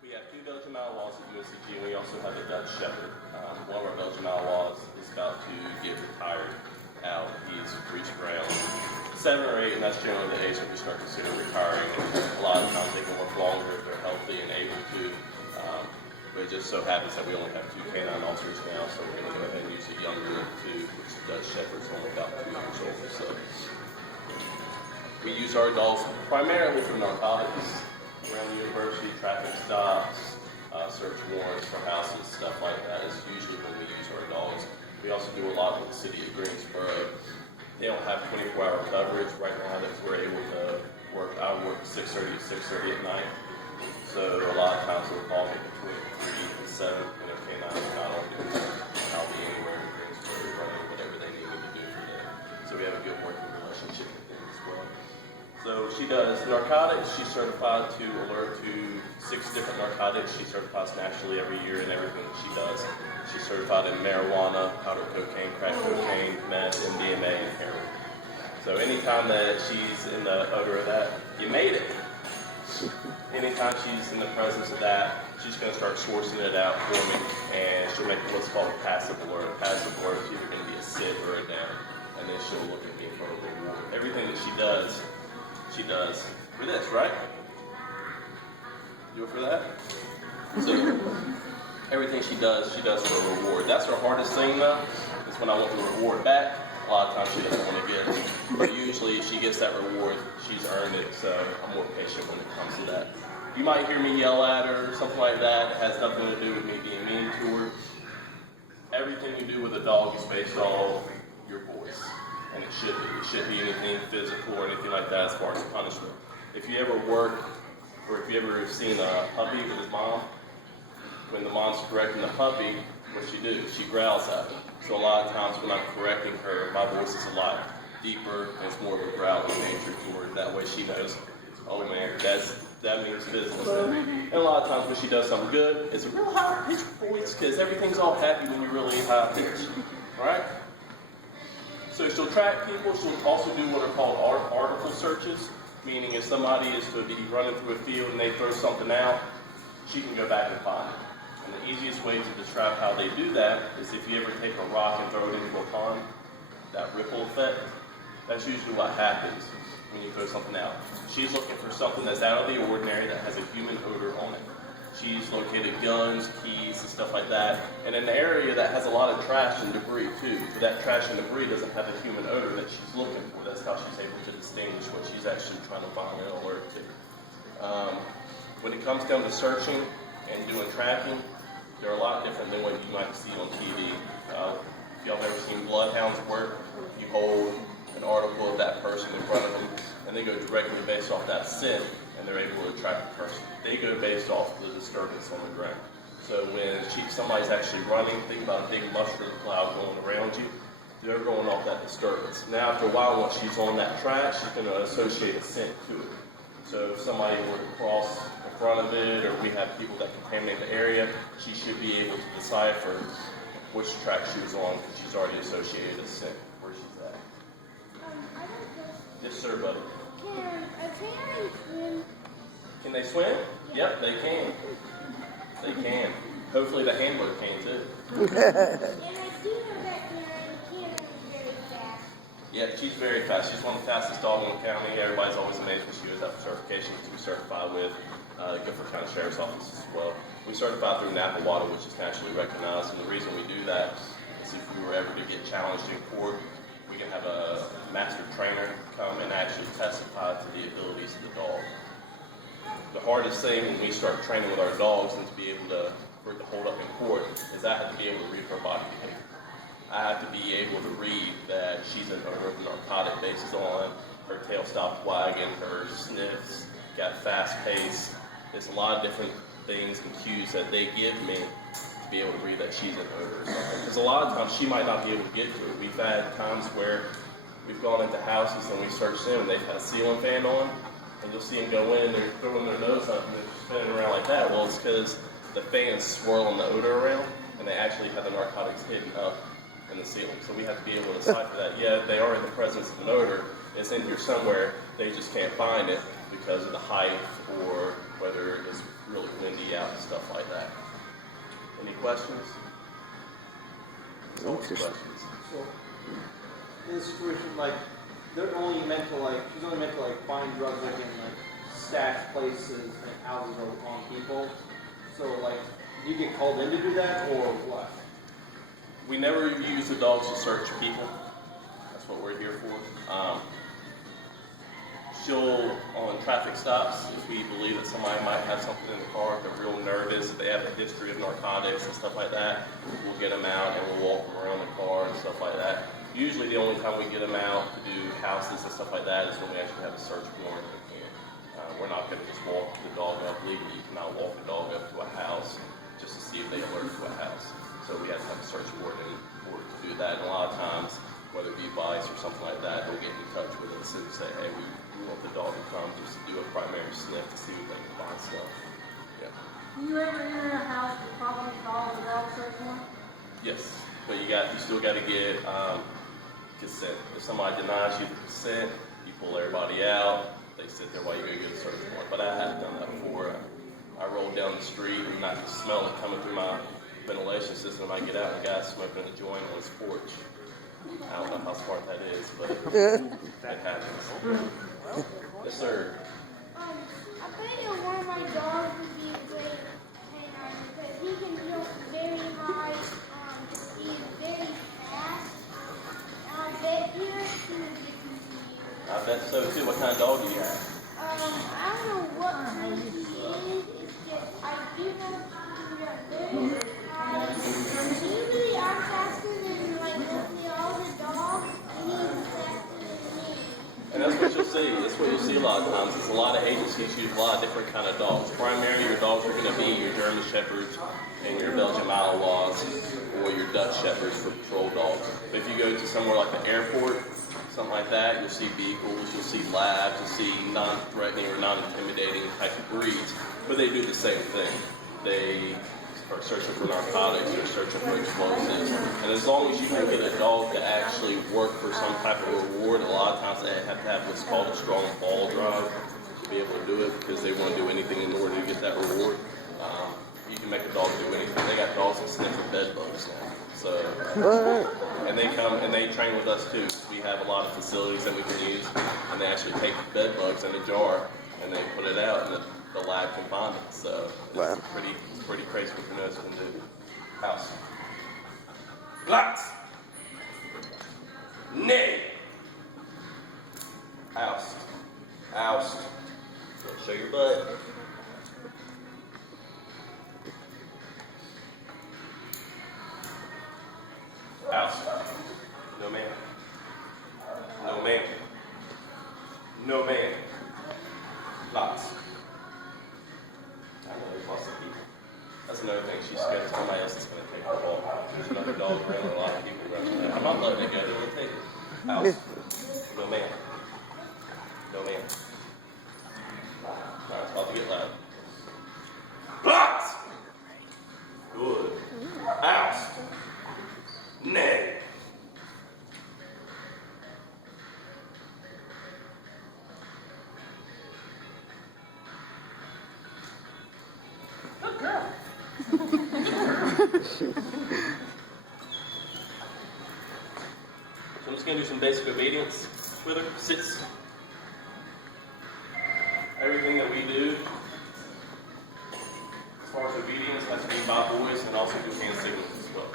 We have 2 Belgian Malinois at UNCG, and we also have a Dutch Shepherd. One of our Belgian Malinois is about to get retired out. He's reached around 7 or 8, and that's generally the age that we start considering retiring. And a lot of times they can work longer if they're healthy and able to. But it just so happens that we only have 2 canine officers now, so we're going to go ahead and use a younger one too, which the Dutch Shepherd's only about 2 years old. So we use our dogs primarily for narcotics. Around the university, traffic stops, search warrants for houses, stuff like that is usually when we use our dogs. We also do a lot with the city of Greensboro. They don't have 24-hour coverage right now that we're able to work. I work 6:30 to 6:30 at night. So a lot of times they'll call me between 3 and 7, and if canine is not on duty, I'll be anywhere in Greensboro running whatever they need me to do for them. So we have a good working relationship with them as well. So she does narcotics. She's certified to alert to 6 different narcotics. She certifies nationally every year in everything that she does. She's certified in marijuana, powder cocaine, crack cocaine, meth, MDMA, and heroin. So anytime that she's in the odor of that, you made it. Anytime she's in the presence of that, she's going to start sourcing it out for me, and she'll make what's called a passive alert. A passive alert is either going to be a sit or a down, and then she'll look at me for a reward. Everything that she does for this, right? Do it for that? So everything she does for a reward. That's her hardest thing though, is when I want the reward back. A lot of times she doesn't want to get it. But usually if she gets that reward, she's earned it, so I'm more patient when it comes to that. You might hear me yell at her or something like that. It has nothing to do with me being mean to her. Everything you do with a dog is based off your voice. And it should be. It shouldn't be anything physical or anything like that as far as punishment. If you ever work, or if you ever seen a puppy with his mom, when the mom's correcting the puppy, what she do? She growls at him. So a lot of times when I'm correcting her, my voice is a lot deeper, and it's more of a growling nature to her. That way she knows, oh man, that means business. And a lot of times when she does something good, it's a real high-pitched voice, because everything's all happy when you're really high-pitched. Alright? So she'll track people. She'll also do what are called article searches, meaning if somebody is to be running through a field and they throw something out, she can go back and find it. And the easiest way to describe how they do that is if you ever take a rock and throw it into a pond, that ripple effect, that's usually what happens when you throw something out. She's looking for something that's out of the ordinary that has a human odor on it. She's located guns, keys, and stuff like that. And in an area that has a lot of trash and debris too. But that trash and debris doesn't have a human odor that she's looking for. That's how she's able to distinguish what she's actually trying to find and alert to. When it comes down to searching and doing tracking, they're a lot different than what you might see on TV. If y'all have ever seen bloodhounds work, you hold an article of that person in front of them, and they go directly based off that scent, and they're able to track the person. They go based off the disturbance on the ground. So when somebody's actually running, think about a big mushroom cloud going around you. They're going off that disturbance. Now after a while, once she's on that track, she's going to associate a scent to it. So if somebody were to cross in front of it, or we have people that contaminate the area, she should be able to decipher which track she was on, because she's already associated a scent where she's at. I don't know. Yes, sir, buddy. Can a canine swim? Can they swim? Yep, they can. They can. Hopefully the handler can too. And I do know that canine is very fast. Yeah, she's very fast. She's one of the fastest dogs in the county. Everybody's always amazed when she goes out for certification, because we certify with Guilford County Sheriff's Office as well. We certify through Napa Water, which is nationally recognized, and the reason we do that is if we were ever to get challenged in court, we can have a master trainer come and actually testify to the abilities of the dog. The hardest thing when we start training with our dogs and to be able to, for it to hold up in court, is I have to be able to read her body behavior. I have to be able to read that she's an owner of a narcotic based on her tail stopped wagging, her sniffs, got fast pace. There's a lot of different things and cues that they give me to be able to read that she's an owner or something. Because a lot of times she might not be able to get to it. We've had times where we've gone into houses and we searched them and they've had a ceiling fan on, and you'll see them go in and they're throwing their nose up and they're spinning around like that. Well, it's because the fan's swirling the odor around, and they actually have the narcotics hidden up in the ceiling. So we have to be able to decipher that. Yeah, they are in the presence of an odor. It's in here somewhere. They just can't find it because of the height or whether it's really windy out and stuff like that. Any questions? Interesting. So, in a situation like, they're only meant to like, she's only meant to like find drugs like in like stash places and houses on people. So like, do you get called in to do that or what? We never use the dogs to search people. That's what we're here for. She'll, on traffic stops, if we believe that somebody might have something in the car, if they're real nervous, if they have a history of narcotics and stuff like that, we'll get them out and we'll walk them around the car and stuff like that. Usually the only time we get them out to do houses and stuff like that is when we actually have a search warrant. We're not going to just walk the dog up legally. You cannot walk the dog up to a house just to see if they alert to a house. So we have to have a search warrant in order to do that. And a lot of times, whether it be advice or something like that, they'll get in touch with us and say, hey, we want the dog to come just to do a primary sniff to see if they can find stuff. Yeah. Do you ever enter a house with probably call the dog search warrant? Yes, but you still got to get consent. If somebody denies you the consent, you pull everybody out. They sit there while you go get a search warrant. But I have done that before. I rolled down the street and I could smell it coming through my ventilation system. I get out and the guy's smoking a joint on his porch. I don't know how smart that is, but it happens. Yes, sir. I bet one of my dogs would be a great canine because he can jump very high. He is very fast. I bet you he would get to you. I bet so too. What kind of dog do you have? I don't know what kind he is. It's just I do know he can jump very high. Usually I'm faster than like mostly all the dogs, and he's faster than me. And that's what you'll see. That's what you'll see a lot of times. Is a lot of agencies use a lot of different kind of dogs. Primarily, your dogs are going to be your German Shepherds and your Belgian Malinois or your Dutch Shepherds for patrol dogs. But if you go to somewhere like the airport, something like that, you'll see beagles, you'll see labs, you'll see non-threatening or non-intimidating type of breeds. But they do the same thing. They are searching for narcotics, they're searching for explosives. And as long as you can get a dog to actually work for some type of reward, a lot of times they have to have what's called a strong ball drive to be able to do it because they want to do anything in order to get that reward. You can make a dog do anything. They got dogs that sniff for bed bugs now. So, and they come and they train with us too. We have a lot of facilities that we can use, and they actually take the bed bugs in a jar and they put it out, and the lab can find it. So it's pretty crazy what the nurse can do. House. Lots. Nay. House. House. Show your butt. House. No man. No man. No man. Lots. I know there's lots of people. That's another thing. She's scared somebody else is going to take her ball. There's another dog around and a lot of people around there. I'm not letting it go. They're going to take it. House. No man. No man. Alright, it's about to get loud. Lots. Good. House. Nay. Good girl. So I'm just going to do some basic obedience with her. Sits. Everything that we do as far as obedience has to be by voice and also do hand signals as well.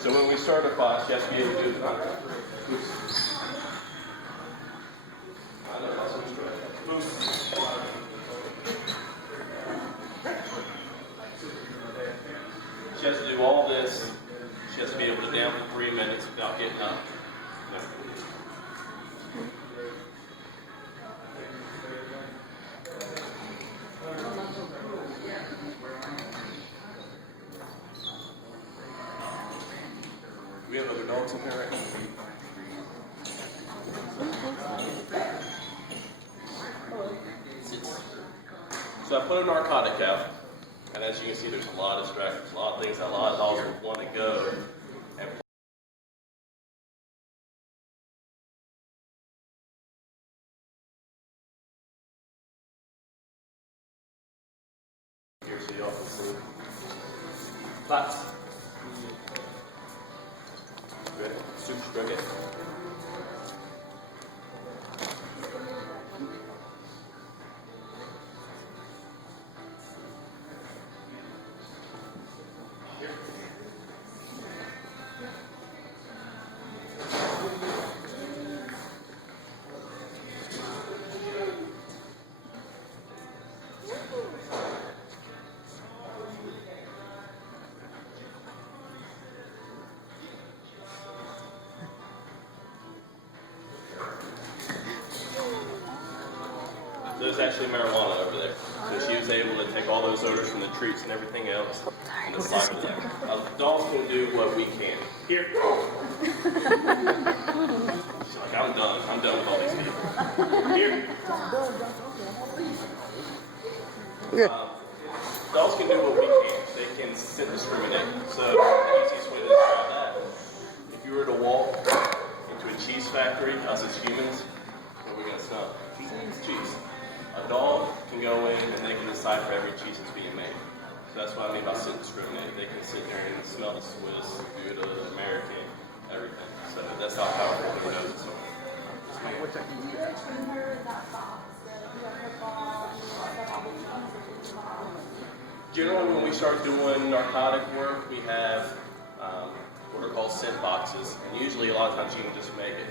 So when we start a class, you have to be able to do the contact. She has to do all this. She has to be able to down for 3 minutes without getting up. We have other dogs in here right now. So I put a narcotic out, and as you can see, there's a lot of distractions, a lot of things that a lot of dogs would want to go y'all can see. Claps. Good. Super stroke it. There's actually marijuana over there. So she was able to take all those odors from the treats and everything else and decipher them. Dogs can do what we can. Here. She's like, I'm done. I'm done with all these people. Here. Dogs can do what we can. They can scent discriminate. So the easiest way to describe that, if you were to walk into a cheese factory, us as humans, what are we going to smell? Cheese. A dog can go in and they can decipher every cheese that's being made. So that's what I mean by scent discriminate. They can sit there and smell the Swiss, Gouda, American, everything. So that's how powerful their noses are. Generally, when we start doing narcotic work, we have what are called scent boxes. And usually, a lot of times, you can just make it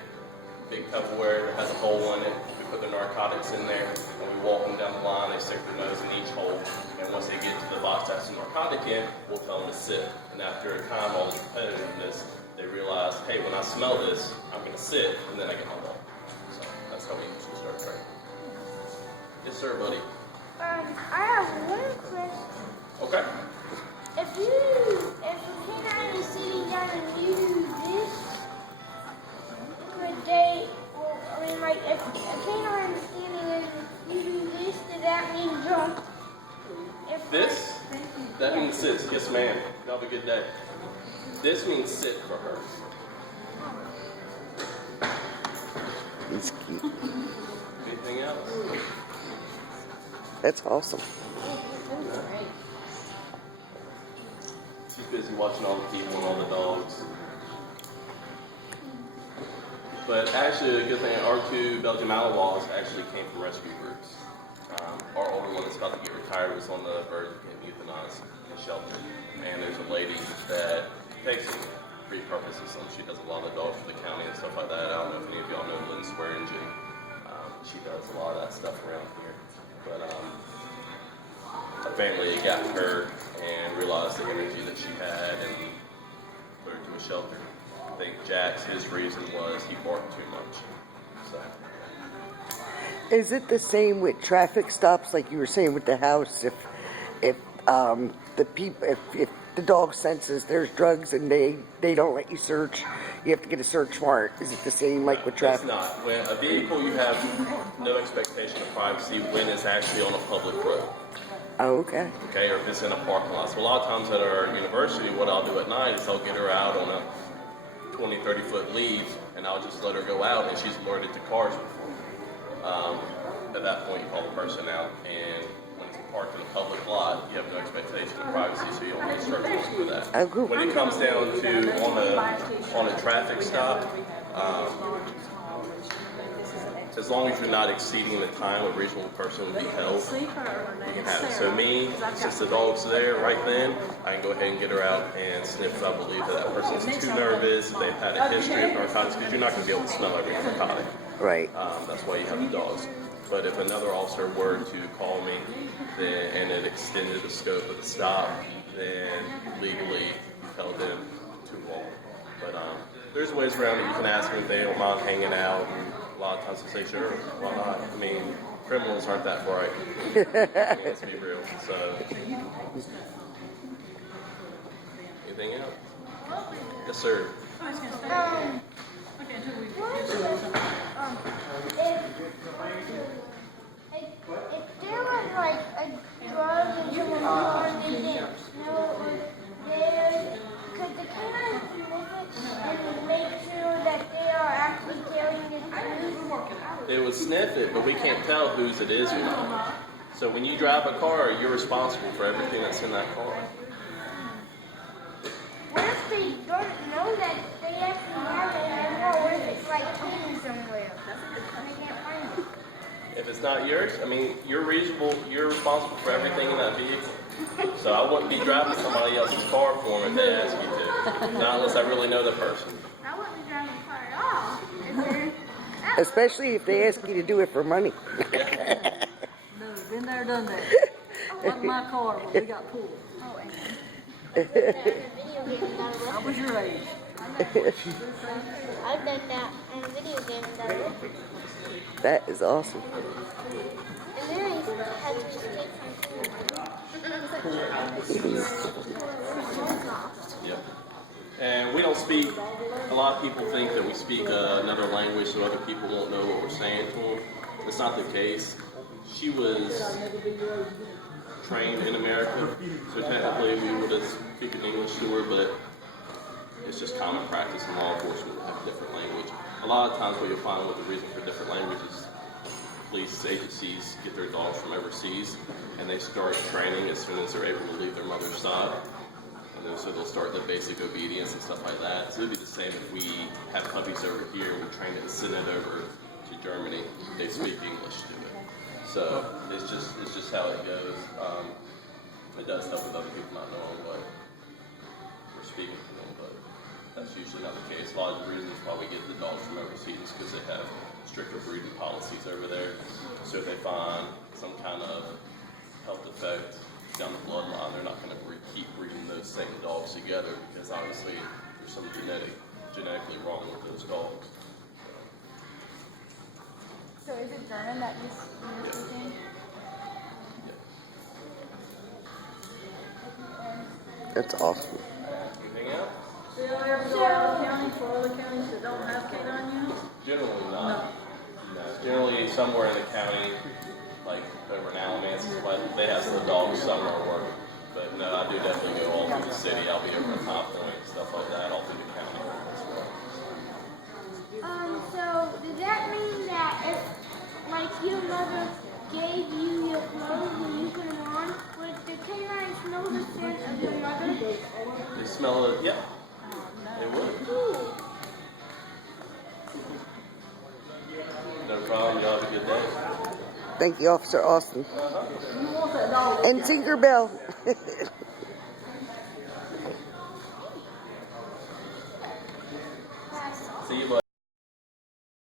big Tupperware that has a hole in it. We put the narcotics in there, and we walk them down the line. They stick their nose in each hole, and once they get to the box that's the narcotic in, we'll tell them to sit. And after a time, all the competitiveness, they realize, hey, when I smell this, I'm going to sit, and then I get my ball. So that's how we usually start training. Yes, sir, buddy. I have one question. Okay. If a canine is sitting down and you do this, could they, well, I mean, like, if a canine is standing and you do this, does that mean jump? This? That means sit. Yes, ma'am. You have a good day. This means sit for her. He's cute. Anything else? That's awesome. She's busy watching all the people and all the dogs. But actually, a good thing, our two Belgian Malinois actually came from rescue groups. Our older one that's about to get retired was on the verge of getting euthanized in a shelter. And there's a lady that takes them repurposes them. She does a lot of dogs for the county and stuff like that. I don't know if any of y'all know Lynn Swearingen. She does a lot of that stuff around here. But a family got her and realized the energy that she had and put her to a shelter. I think Jack's, his reason was he barked too much. So. Is it the same with traffic stops, like you were saying with the house? If the dog senses there's drugs and they don't let you search, you have to get a search warrant. Is it the same like with traffic? It's not. When a vehicle, you have no expectation of privacy when it's actually on a public road. Oh, okay. Okay, or if it's in a parking lot. So a lot of times at our university, what I'll do at night is I'll get her out on a 20, 30-foot lead, and I'll just let her go out, and she's alerted to cars before. At that point, you call the person out, and when it's parked in a public lot, you have no expectation of privacy, so you don't need to search warrants for that. Oh, cool. When it comes down to on a traffic stop, as long as you're not exceeding the time a reasonable person would be held, you can have it. So me, since the dog's there right then, I can go ahead and get her out and sniff if I believe that person's too nervous, if they've had a history of narcotics, because you're not going to be able to smell every narcotic. Right. That's why you have the dogs. But if another officer were to call me and it extended the scope of the stop, then legally you held them too long. But there's ways around it. You can ask them if they don't mind hanging out. And a lot of times they say, sure, why not? I mean, criminals aren't that bright. Let's be real. So, anything else? Yes, sir. If there was like a drug in someone's car and they didn't know it was there, could the canine sniff it and make sure that they are actually carrying it through? They would sniff it, but we can't tell whose it is or not. So when you drive a car, you're responsible for everything that's in that car. What if they don't know that they actually have it anymore? What if it's like hidden somewhere? And they can't find it. If it's not yours, I mean, you're responsible for everything in that vehicle. So I wouldn't be driving somebody else's car for them if they ask you to. Not unless I really know the person. I wouldn't be driving the car at all. Especially if they ask you to do it for money. No, been there, done that. Wasn't my car, but we got pulled. Oh, and I was your age. I've done that on a video game that I worked. That is awesome. And then I had to escape from Yep. And we don't speak, a lot of people think that we speak another language so other people won't know what we're saying to them. That's not the case. She was trained in America, so technically we would have spoken English to her, but it's just common practice in law enforcement to have a different language. A lot of times what you'll find with the reason for different languages, police agencies get their dogs from overseas, and they start training as soon as they're able to leave their mother's side. And then, so they'll start the basic obedience and stuff like that. So it'd be the same if we have puppies over here, we train it and send it over to Germany, they speak English to it. So it's just how it goes. It does help with other people not knowing what we're speaking to them, but that's usually not the case. A lot of the reasons why we get the dogs from overseas is because they have stricter breeding policies over there. So if they find some kind of health defect down the bloodline, they're not going to keep breeding those same dogs together because obviously there's some genetically wrong with those dogs. So is it German that you're speaking? That's awesome. Anything else? Do you ever go out of county for other counties that don't have canine units? Generally not. No. Generally somewhere in the county, like over in Alamance, they have some dogs somewhere working. But no, I do definitely go all through the city. I'll be over at High Point, stuff like that, all through the county as well. So does that mean that if, like, your mother gave you your clothes and you put them on, would the canine smell the scent of your mother? They smell it, yeah. They would. No problem, y'all have a good day. Thank you, Officer Austin. You want that dog? And Tink'erbell. See you, bud.